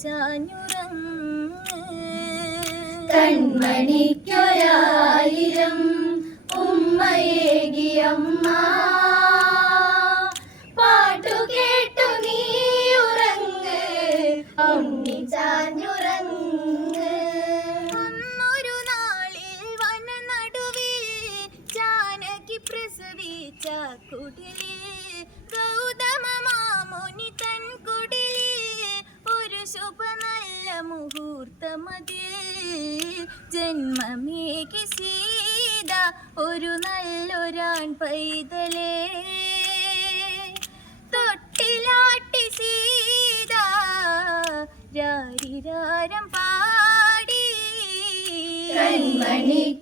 ചാഞ്ഞുറങ്ങ് കൺമണിക്കൊരായിരം ഉമ്മയേകിയമ്മ. പാട്ടു കേട്ടു നീ ഉറങ്ങ് ഉണ്ണി ചാഞ്ഞുറങ്ങ്. അന്നൊരു നാളിൽ വനനടുവിൽ ജാനകി പ്രസവിച്ച കുടിലിൽ മുഹൂർത്തമതിൽ ജന്മമേകി സീത ഒരു നല്ലൊരാൺ പൈതലേ. തൊട്ടിലാട്ടി സീത രാരിരാരം പാടി. കൺമണിക്കൊരായിരം